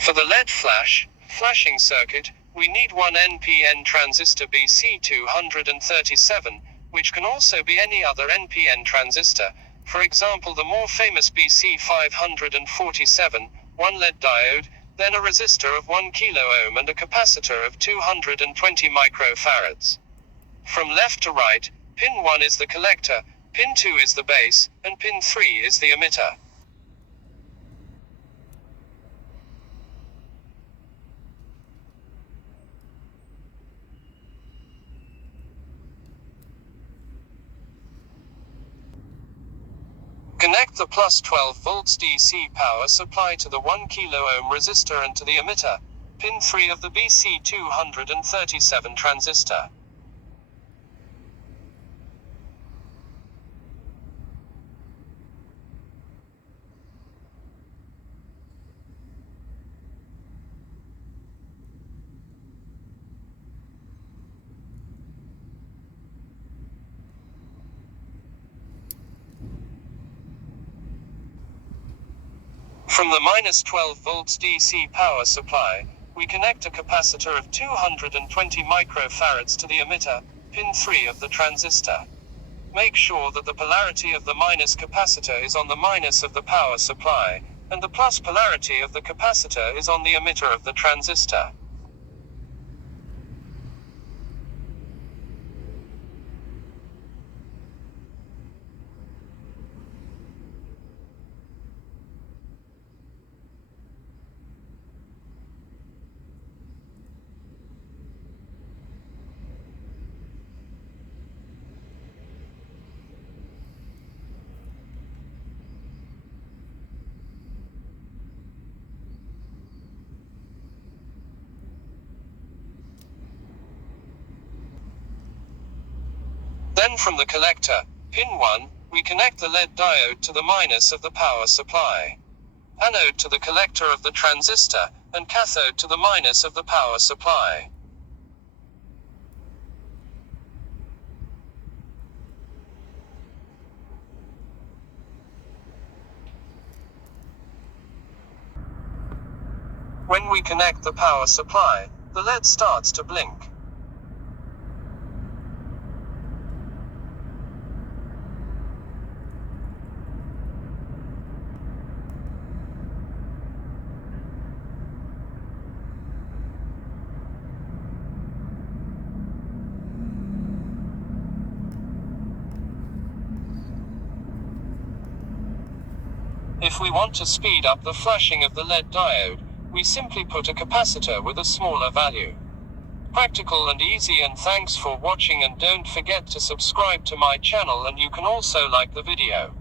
For the LED flashing circuit, we need one NPN transistor BC237, which can also be any other NPN transistor, for example the more famous BC547, one LED diode, then a resistor of 1 kΩ and a capacitor of 220 microfarads. From left to right, pin 1 is the collector, pin 2 is the base, and pin 3 is the emitter. Connect the plus 12 volts DC power supply to the 1 kΩ resistor and to the emitter, pin 3 of the BC237 transistor. From the minus 12 volts DC power supply, we connect a capacitor of 220 microfarads to the emitter, pin 3 of the transistor. Make sure that the polarity of the minus capacitor is on the minus of the power supply, and the plus polarity of the capacitor is on the emitter of the transistor. Then from the collector, pin 1, we connect the LED diode to the minus of the power supply. Anode to the collector of the transistor, and cathode to the minus of the power supply. When we connect the power supply, the LED starts to blink. If we want to speed up the flashing of the LED diode, we simply put a capacitor with a smaller value. Practical and easy, and thanks for watching, and don't forget to subscribe to my channel, and you can also like the video.